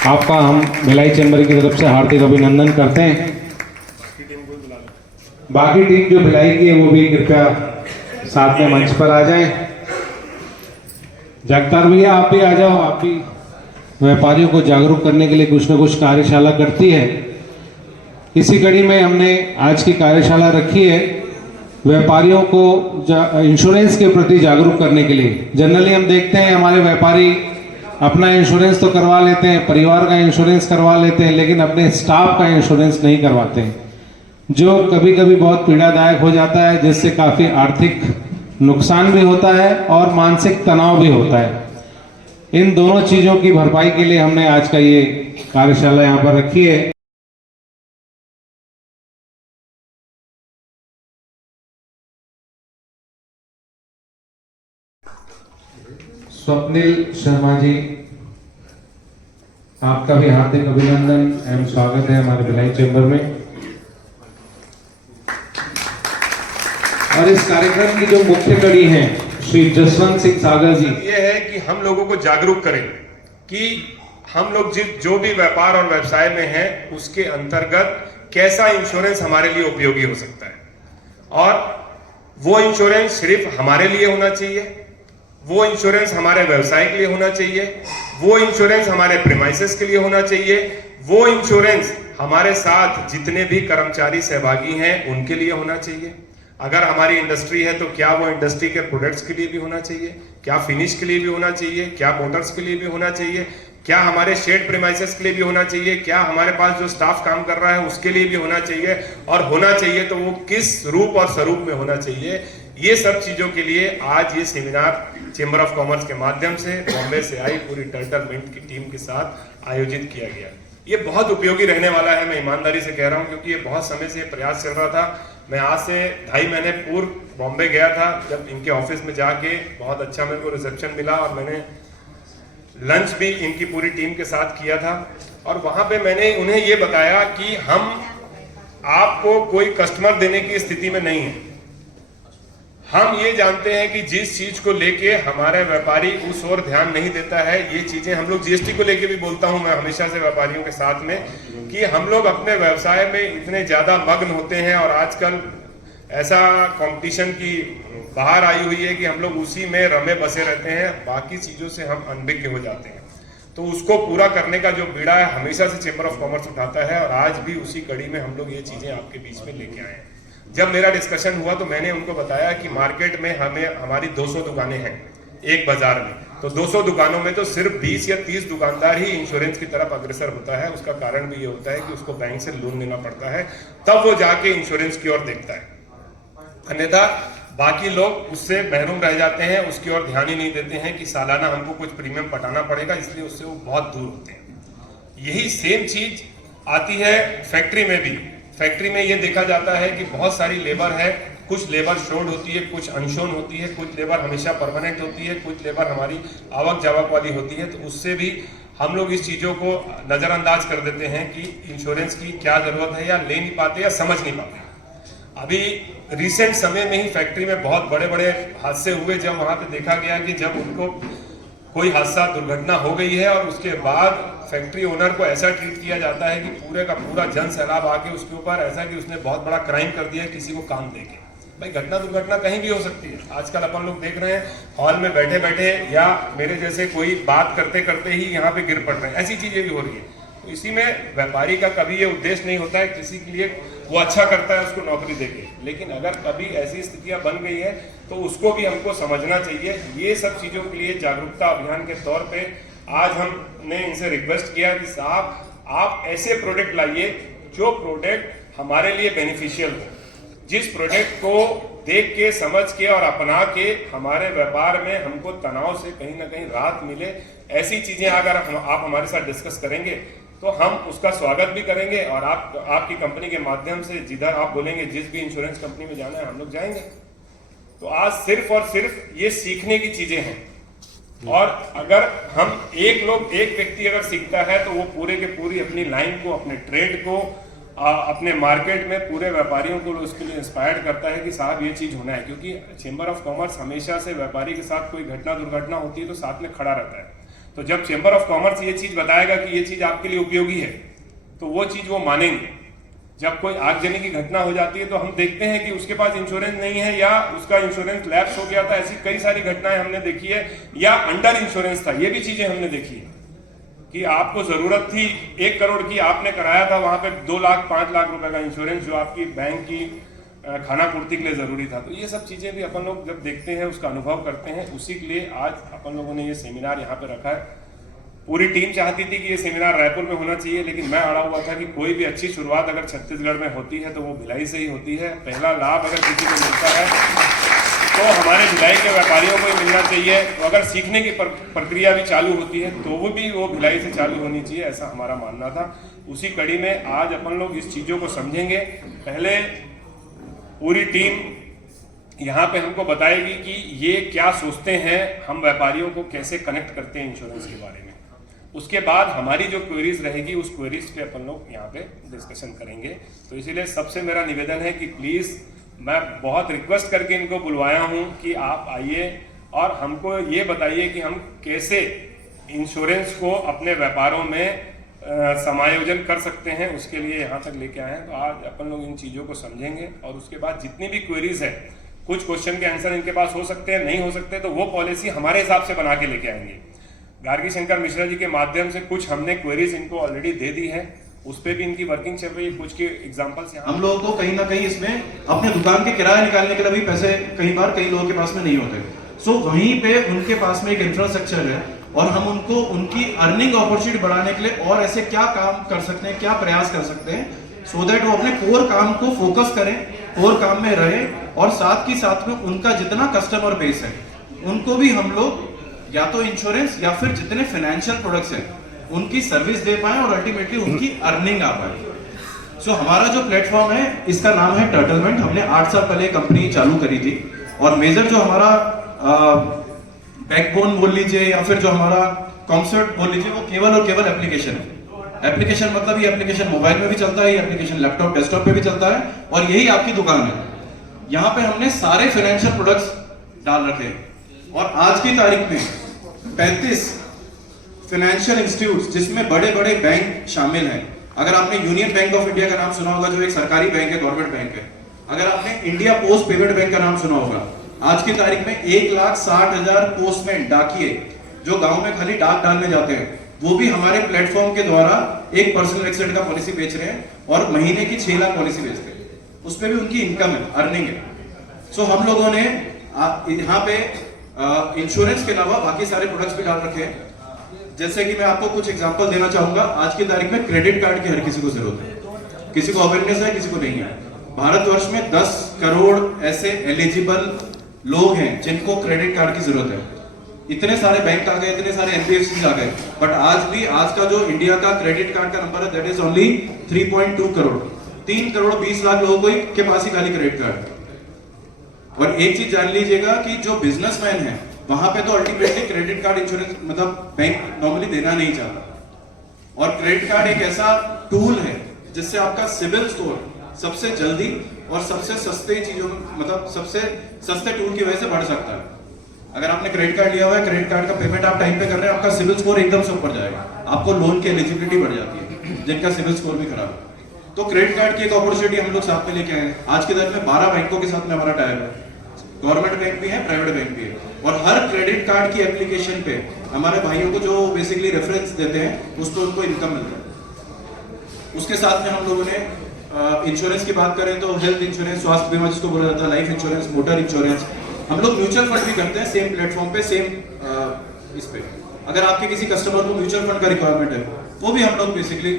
आपका हम भिलाई चैम्बर की तरफ से हार्दिक अभिनंदन करते हैं। बाकी टीम जो भिलाई की है वो भी कृपया साथ में मंच पर आ जाएं। जगतार भैया आप भी आ जाओ, आप भी व्यापारियों को जागरूक करने के लिए कुछ न कुछ कार्यशाला करती है। इसी कड़ी में हमने आज की कार्यशाला रखी है व्यापारियों को इंश्योरेंस के प्रति जागरूक करने के लिए। जनरली हम देखते हैं हमारे व्यापारी अपना इंश्योरेंस तो करवा लेते हैं, परिवार का इंश्योरेंस करवा लेते हैं, लेकिन अपने स्टाफ का इंश्योरेंस नहीं करवाते हैं, जो कभी कभी बहुत पीड़ादायक हो जाता है, जिससे काफ़ी आर्थिक नुकसान भी होता है और मानसिक तनाव भी होता है। इन दोनों चीज़ों की भरपाई के लिए हमने आज का ये कार्यशाला यहाँ पर रखी है। स्वप्निल शर्मा जी, आपका भी हार्दिक अभिनंदन एवं स्वागत है हमारे भिलाई चैम्बर में। और इस कार्यक्रम की जो मुख्य कड़ी है श्री जसवंत सिंह सागर जी, ये है कि हम लोगों को जागरूक करें कि हम लोग जो भी व्यापार और व्यवसाय में हैं उसके अंतर्गत कैसा इंश्योरेंस हमारे लिए उपयोगी हो सकता है। और वो इंश्योरेंस सिर्फ हमारे लिए होना चाहिए, वो इंश्योरेंस हमारे व्यवसाय के लिए होना चाहिए, वो इंश्योरेंस हमारे प्रीमाइसेस के लिए होना चाहिए, वो इंश्योरेंस हमारे साथ जितने भी कर्मचारी सहभागी हैं उनके लिए होना चाहिए। अगर हमारी इंडस्ट्री है तो क्या वो इंडस्ट्री के प्रोडक्ट्स के लिए भी होना चाहिए, क्या फिनिश के लिए भी होना चाहिए, क्या मोटर्स के लिए भी होना चाहिए, क्या हमारे शेड प्रीमाइसेस के लिए भी होना चाहिए, क्या हमारे पास जो स्टाफ काम कर रहा है उसके लिए भी होना चाहिए, और होना चाहिए तो वो किस रूप और स्वरूप में होना चाहिए। ये सब चीजों के लिए आज ये सेमिनार चेंबर ऑफ कॉमर्स के माध्यम से बॉम्बे से आई पूरी टर्टल मिंट की टीम के साथ आयोजित किया गया। ये बहुत उपयोगी रहने वाला है, मैं ईमानदारी से कह रहा हूं, क्योंकि ये बहुत समय से प्रयास चल रहा था। मैं आज से 2.5 महीने पूर्व बॉम्बे गया था, जब इनके ऑफिस में जाके बहुत अच्छा मेरे को रिसेप्शन मिला और मैंने लंच भी इनकी पूरी टीम के साथ किया था। और वहां पे मैंने उन्हें ये बताया कि हम आपको कोई कस्टमर देने की स्थिति में नहीं है। हम ये जानते हैं कि जिस चीज को लेके हमारा व्यापारी उस ओर ध्यान नहीं देता है, ये चीजें हम लोग जीएसटी को लेके भी बोलता हूं मैं हमेशा से व्यापारियों के साथ में, कि हम लोग अपने व्यवसाय में इतने ज्यादा मग्न होते हैं और आजकल ऐसा कंपटीशन की बाहर आई हुई है कि हम लोग उसी में रमे बसे रहते हैं, बाकी चीजों से हम अनभिज्ञ हो जाते हैं। तो उसको पूरा करने का जो बीड़ा है हमेशा से चेंबर ऑफ कॉमर्स उठाता है, और आज भी उसी कड़ी में हम लोग ये चीजें आपके बीच में लेके आए हैं। जब मेरा डिस्कशन हुआ तो मैंने उनको बताया कि मार्केट में हमारी 200 दुकानें हैं एक बाजार में, तो 200 दुकानों में तो सिर्फ 20 या 30 दुकानदार ही इंश्योरेंस की तरफ अग्रसर होता है। उसका कारण भी ये होता है कि उसको बैंक से लोन लेना पड़ता है, तब वो जाके इंश्योरेंस की ओर देखता है, अन्यथा बाकी लोग उससे महरूम रह जाते हैं, उसकी ओर ध्यान ही नहीं देते हैं कि सालाना हमको कुछ प्रीमियम पटाना पड़ेगा, इसलिए उससे वो बहुत दूर होते हैं। यही सेम चीज आती है फैक्ट्री में भी। फैक्ट्री में ये देखा जाता है कि बहुत सारी लेबर है, कुछ लेबर शोर्ड होती है, कुछ अनशोन होती है, कुछ लेबर हमेशा परमानेंट होती है, कुछ लेबर हमारी आवक जावक वाली होती है। तो उससे भी हम लोग इस चीज़ों को नज़रअंदाज कर देते हैं कि इंश्योरेंस की क्या ज़रूरत है, या ले नहीं पाते या समझ नहीं पाते। अभी रिसेंट समय में ही फैक्ट्री में बहुत बड़े बड़े हादसे हुए, जब वहाँ पे देखा गया कि जब उनको कोई हादसा दुर्घटना हो गई है और उसके बाद फैक्ट्री ओनर को ऐसा ट्रीट किया जाता है कि पूरे का पूरा जन सैलाब आके उसके ऊपर ऐसा कि उसने बहुत बड़ा क्राइम कर दिया है किसी को काम देके। भाई घटना दुर्घटना कहीं भी हो सकती है। आजकल अपन लोग देख रहे हैं हॉल में बैठे बैठे या मेरे जैसे कोई बात करते करते ही यहाँ पे गिर पड़ रहे हैं, ऐसी चीजें भी हो रही है। तो इसी में व्यापारी का कभी ये उद्देश्य नहीं होता है किसी के लिए वो अच्छा करता है उसको नौकरी देके, लेकिन अगर कभी ऐसी स्थितियां बन गई है तो उसको भी हमको समझना चाहिए। ये सब चीजों के लिए जागरूकता अभियान के तौर पे आज हमने इनसे रिक्वेस्ट किया कि साहब आप ऐसे प्रोडक्ट लाइए जो प्रोडक्ट हमारे लिए बेनिफिशियल हो, जिस प्रोडक्ट को देख के समझ के और अपना के हमारे व्यापार में हमको तनाव से कहीं ना कहीं राहत मिले। ऐसी चीजें अगर आप हमारे साथ डिस्कस करेंगे तो हम उसका स्वागत भी करेंगे, और आपकी कंपनी के माध्यम से जिधर आप बोलेंगे जिस भी इंश्योरेंस कंपनी में जाना है हम लोग जाएंगे। तो आज सिर्फ और सिर्फ ये सीखने की चीजें हैं, और अगर हम एक व्यक्ति अगर सीखता है तो वो पूरे के पूरी अपनी लाइन को, अपने ट्रेड को, अपने मार्केट में पूरे व्यापारियों को उसके लिए इंस्पायर्ड करता है कि साहब ये चीज होना है। क्योंकि चेंबर ऑफ कॉमर्स हमेशा से व्यापारी के साथ कोई घटना दुर्घटना होती है तो साथ में खड़ा रहता है। तो तो जब चेंबर ऑफ कॉमर्स ये चीज बताएगा कि ये चीज आपके लिए उपयोगी है, तो वो चीज वो मानेंगे। जब कोई आगजनी की घटना हो जाती है तो हम देखते हैं कि उसके पास इंश्योरेंस नहीं है या उसका इंश्योरेंस लैप्स हो गया था, ऐसी कई सारी घटनाएं हमने देखी है, या अंडर इंश्योरेंस था, ये भी चीजें हमने देखी है कि आपको जरूरत थी 1 करोड़ की, आपने कराया था वहां पे 2 लाख 5 लाख रुपए का इंश्योरेंस जो आपकी बैंक की खाना पूर्ति के लिए जरूरी था। तो ये सब चीजें भी अपन लोग जब देखते हैं, उसका अनुभव करते हैं, उसी के लिए आज अपन लोगों ने ये सेमिनार यहाँ पे रखा है। पूरी टीम चाहती थी कि ये सेमिनार रायपुर में होना चाहिए, लेकिन मैं अड़ा हुआ था कि कोई भी अच्छी शुरुआत अगर छत्तीसगढ़ में होती है तो वो भिलाई से ही होती है। पहला लाभ अगर किसी को मिलता है तो हमारे भिलाई के व्यापारियों को ही मिलना चाहिए। तो अगर सीखने की प्रक्रिया भी चालू होती है तो वो भिलाई से चालू होनी चाहिए, ऐसा हमारा मानना था। उसी कड़ी में आज अपन लोग इस चीजों को समझेंगे। पहले पूरी टीम यहाँ पे हमको बताएगी कि ये क्या सोचते हैं, हम व्यापारियों को कैसे कनेक्ट करते हैं इंश्योरेंस के बारे में। उसके बाद हमारी जो क्वेरीज रहेगी उस क्वेरीज पे अपन लोग यहाँ पे डिस्कशन करेंगे। तो इसीलिए सबसे मेरा निवेदन है कि प्लीज, मैं बहुत रिक्वेस्ट करके इनको बुलवाया हूँ कि आप आइए और हमको ये बताइए कि हम कैसे इंश्योरेंस को अपने व्यापारों में समायोजन कर सकते हैं, उसके लिए यहाँ तक लेके आए हैं। तो आज अपन लोग इन चीज़ों को समझेंगे और उसके बाद जितनी भी क्वेरीज है, कुछ क्वेश्चन के आंसर इनके पास हो सकते हैं, नहीं हो सकते, तो वो पॉलिसी हमारे हिसाब से बना के लेके आएंगे। गार्गी शंकर मिश्रा जी के माध्यम से कुछ हमने क्वेरीज इनको ऑलरेडी दे दी है, उस पर भी इनकी वर्किंग चल रही है। कुछ के एग्जांपल्स हम लोगों को कहीं ना कहीं इसमें अपने दुकान के किराया निकालने के लिए भी पैसे कई बार कई लोगों के पास में नहीं होते। सो वहीं पे उनके पास में एक इंफ्रास्ट्रक्चर है और हम उनको उनकी अर्निंग अपॉर्चुनिटी बढ़ाने के लिए और ऐसे क्या काम कर सकते हैं, क्या प्रयास कर सकते हैं, सो दैट वो अपने कोर काम को फोकस करें, कोर काम में रहे, और साथ ही साथ में उनका जितना कस्टमर बेस है उनको भी हम लोग या तो इंश्योरेंस या फिर जितने फाइनेंशियल प्रोडक्ट्स हैं उनकी सर्विस दे पाए और अल्टीमेटली उनकी अर्निंग आ पाए। सो हमारा जो प्लेटफॉर्म है इसका नाम है टर्टलमेंट। हमने 8 साल पहले कंपनी चालू करी थी और मेजर जो हमारा बैकबोन बोल लीजिए या फिर जो हमारा कॉन्सेप्ट बोल लीजिए वो केवल और केवल एप्लीकेशन है। एप्लीकेशन मतलब ये एप्लीकेशन मोबाइल में भी चलता है, ये एप्लीकेशन लैपटॉप डेस्कटॉप पे भी चलता है और यही आपकी दुकान है। यहाँ पे हमने सारे फाइनेंशियल प्रोडक्ट्स डाल रखे हैं और आज की तारीख में 35 फाइनेंशियल इंस्टीट्यूट्स जिसमें बड़े बड़े बैंक शामिल हैं। अगर आपने यूनियन बैंक ऑफ इंडिया का नाम सुना होगा जो एक सरकारी बैंक है, गवर्नमेंट बैंक है। अगर आपने इंडिया पोस्ट पेमेंट बैंक का नाम सुना होगा, आज की तारीख में 1,60,000 पोस्टमैन डाकिए जो गांव में खाली डाक डालने जाते हैं वो भी हमारे प्लेटफॉर्म के द्वारा एक पर्सनल एक्सीडेंट का पॉलिसी बेच रहे हैं और महीने की 6 लाख पॉलिसी बेचते हैं। उस पर भी उनकी इनकम है, अर्निंग है। सो हम लोगों ने यहाँ पे इंश्योरेंस के अलावा बाकी सारे प्रोडक्ट्स भी डाल रखे हैं। जैसे कि मैं आपको कुछ एग्जांपल देना चाहूंगा। आज की तारीख में क्रेडिट कार्ड की हर किसी को जरूरत है, किसी को अवेयरनेस है, किसी को नहीं है। भारतवर्ष में 10 करोड़ ऐसे एलिजिबल लोग हैं जिनको क्रेडिट कार्ड की जरूरत है। इतने सारे बैंक आ गए, इतने सारे एनबीएफसी आ गए, बट आज भी आज का जो इंडिया का क्रेडिट कार्ड का नंबर है that is only 3.2 crore. 3 crore 20 lakh लोगों के पास ही खाली क्रेडिट कार्ड है। और एक चीज जान लीजिएगा कि जो बिजनेसमैन है वहां पे तो अल्टीमेटली क्रेडिट कार्ड इंश्योरेंस मतलब बैंक नॉर्मली देना नहीं चाहता। और क्रेडिट कार्ड एक ऐसा टूल है जिससे आपका सिविल स्कोर सबसे जल्दी और सबसे सस्ते चीजों मतलब सबसे सस्ते टूल की वजह से बढ़ सकता है। अगर आपने क्रेडिट कार्ड लिया हुआ है, क्रेडिट कार्ड का पेमेंट आप टाइम पे कर रहे हैं, आपका सिविल स्कोर एकदम से ऊपर जाएगा, आपको लोन की एलिजिबिलिटी बढ़ जाती है जिनका सिविल स्कोर भी खराब है। तो क्रेडिट कार्ड की एक अपॉर्चुनिटी हम लोग साथ में लेके आए हैं। आज के दिन में 12 बैंकों के साथ में हमारा टाइप है, गवर्नमेंट बैंक भी है, प्राइवेट बैंक भी है, और हर क्रेडिट कार्ड की एप्लीकेशन पे हमारे भाइयों को जो बेसिकली रेफरेंस देते हैं उस पर उनको इनकम मिलता है। उसके साथ में हम लोगों ने इंश्योरेंस की बात करें तो हेल्थ इंश्योरेंस, स्वास्थ्य बीमा जिसको बोला जाता है, लाइफ इंश्योरेंस, मोटर इंश्योरेंस, हम लोग म्यूचुअल फंड भी करते हैं सेम प्लेटफॉर्म पे, सेम इस पे। अगर आपके किसी कस्टमर को म्यूचुअल फंड का रिक्वायरमेंट है वो भी हम लोग बेसिकली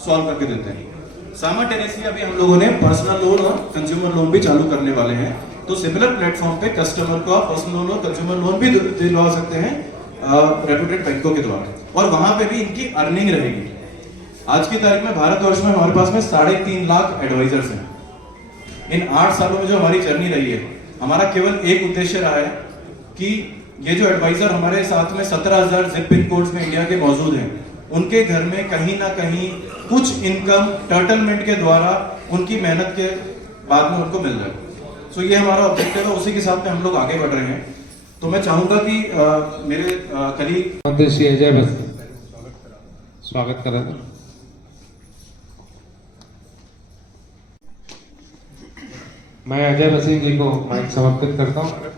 सॉल्व करके देते हैं। साइमल्टेनियसली अभी हम लोगों ने पर्सनल लोन और कंज्यूमर लोन भी चालू करने वाले हैं। तो सिमिलर प्लेटफॉर्म पे कस्टमर को आप पर्सनल लोन और कंज्यूमर लोन भी दिलवा सकते हैं रेप्यूटेड बैंकों के द्वारा, और वहां पे भी इनकी अर्निंग रहेगी। आज की तारीख में भारतवर्ष में हमारे पास में 3.5 लाख एडवाइजर्स हैं। इन 8 सालों में जो हमारी जर्नी रही है, हमारा केवल एक उद्देश्य रहा है कि ये जो एडवाइजर हमारे साथ में 17,000 जिप पिन कोड्स में इंडिया के मौजूद हैं, उनके घर में कहीं ना कहीं कुछ इनकम टर्टलमेंट के द्वारा उनकी मेहनत के बाद में उनको मिल जाए। सो ये हमारा ऑब्जेक्टिव है, उसी के साथ में हम लोग आगे बढ़ रहे हैं। तो मैं चाहूंगा कि मेरे कलीग मध्य श्री अजय बस स्वागत करें। मैं अजय बसिंह जी को माइक समर्पित करता हूँ।